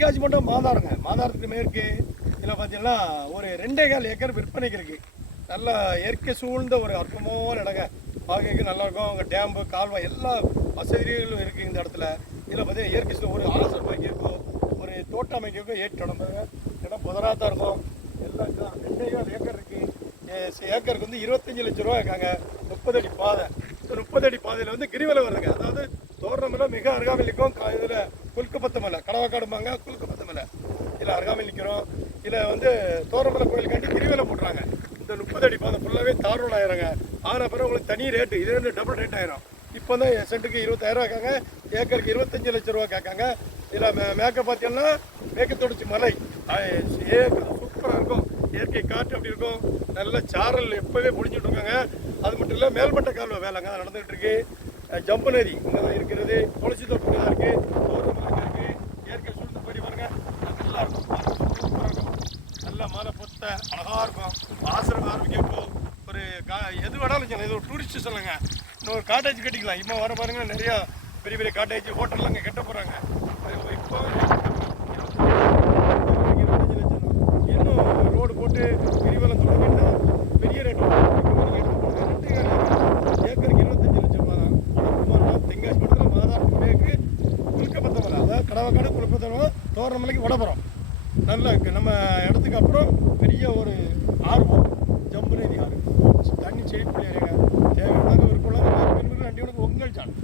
தென்காசி மட்டும் மாதாரங்க. மாதாரத்துக்கு மேற்கு இதில் பார்த்தீங்கன்னா ஒரு 2.25 ஏக்கர் விற்பனைக்கு இருக்குது. நல்ல இயற்கை சூழ்ந்த ஒரு அற்புதமான இடங்க. பார்க்க நல்லாயிருக்கும். அங்கே டேம்பு, கால்வாய் எல்லா வசதிகளும் இருக்குது இந்த இடத்துல. இதில் பார்த்தீங்கன்னா இயற்கை ஒரு ஆசிரமம் அமைக்கும், ஒரு தோட்டம் அமைக்கும். ஏற்றம் இடம் புதராக தான் இருக்கும். எல்லாம் 2.25 ஏக்கர் இருக்குது. ஏக்கருக்கு வந்து 25 லட்சம் ரூபா இருக்காங்க. 30 அடி பாதை. இந்த 30 அடி பாதையில் வந்து கிரிவலம் வருதுங்க. அதாவது தோரணமலை மிக அருகாமையில் நிற்கும். இதில் குல்கப்பத்து மலை, கடவாக்காடுமாங்க, குல்கப்பத்து மலை. இதில் அருகாமையில் நிற்கிறோம். இதில் வந்து தோரணமலை கோயிலுக்காண்டி கிரிவலம் போட்டுறாங்க. இந்த 30 அடி பாதை ஃபுல்லாகவே தார் ரோடு ஆயிடுறாங்க. ஆன பிறகு உங்களுக்கு தனி ரேட்டு, இது 2 டபுள் ரேட் ஆயிரும். இப்போ தான் சென்ட்டுக்கு 20,000 கேட்காங்க. ஏக்கருக்கு 25 லட்சம் ரூபா கேட்காங்க. இதில் மேற்க பார்த்தீங்கன்னா மேற்கத்தொடர்ச்சி மலை சூப்பராக இருக்கும். இயற்கை காற்று அப்படி இருக்கும். நல்ல சாரல் எப்போவே முடிஞ்சுட்டு இருக்காங்க. அது மட்டும் இல்லை, மேல்மட்ட கால்வாய் வேலைங்க நடந்துகிட்டு இருக்கு. ஜம்பு நதி இங்கே தான் இருக்கிறது. துளசி தோட்டம் தான் இருக்குது. தோட்டம் இருக்குது. இயற்கை சூழ்ந்து போய் பாருங்க. நல்லா இருக்கும். சூப்பராக இருக்கும். நல்ல மலை பொத்த அழகாக இருக்கும். ஆசிரமம் ஆரம்பிக்கப்போ ஒரு எது வேணாலும் இது ஒரு டூரிஸ்ட் சொல்லுங்க. இன்னொரு காட்டேஜ் கட்டிக்கலாம். இப்போ வர பாருங்க, நிறையா பெரிய பெரிய காட்டேஜ் ஹோட்டல்லாம் இங்கே கட்ட போகிறாங்க. இப்போ இன்னும் ரோடு போட்டு கிரிவலம் தொடங்கிட்டு பெரிய ரேட் ஏக்கருக்கு 25 லட்சம் ரூபா தான். தென்காசி மட்டும் மாதாரத்துக்கு மேற்கு குலுக்கப்பத்த மலை, அதாவது கடவாக்காடு குலுக்கப்பத்த தோரணமலைக்கு வடபுறம். நல்லா இருக்குது. நம்ம இடத்துக்கு அப்புறம் பெரிய ஒரு ஆறு போகும். ஜம்பு நதி ஆறு. தண்ணி செழிப்பு ஏரியாங்க. தேவையான விருப்பம் நன்றி. உங்கள் சான்.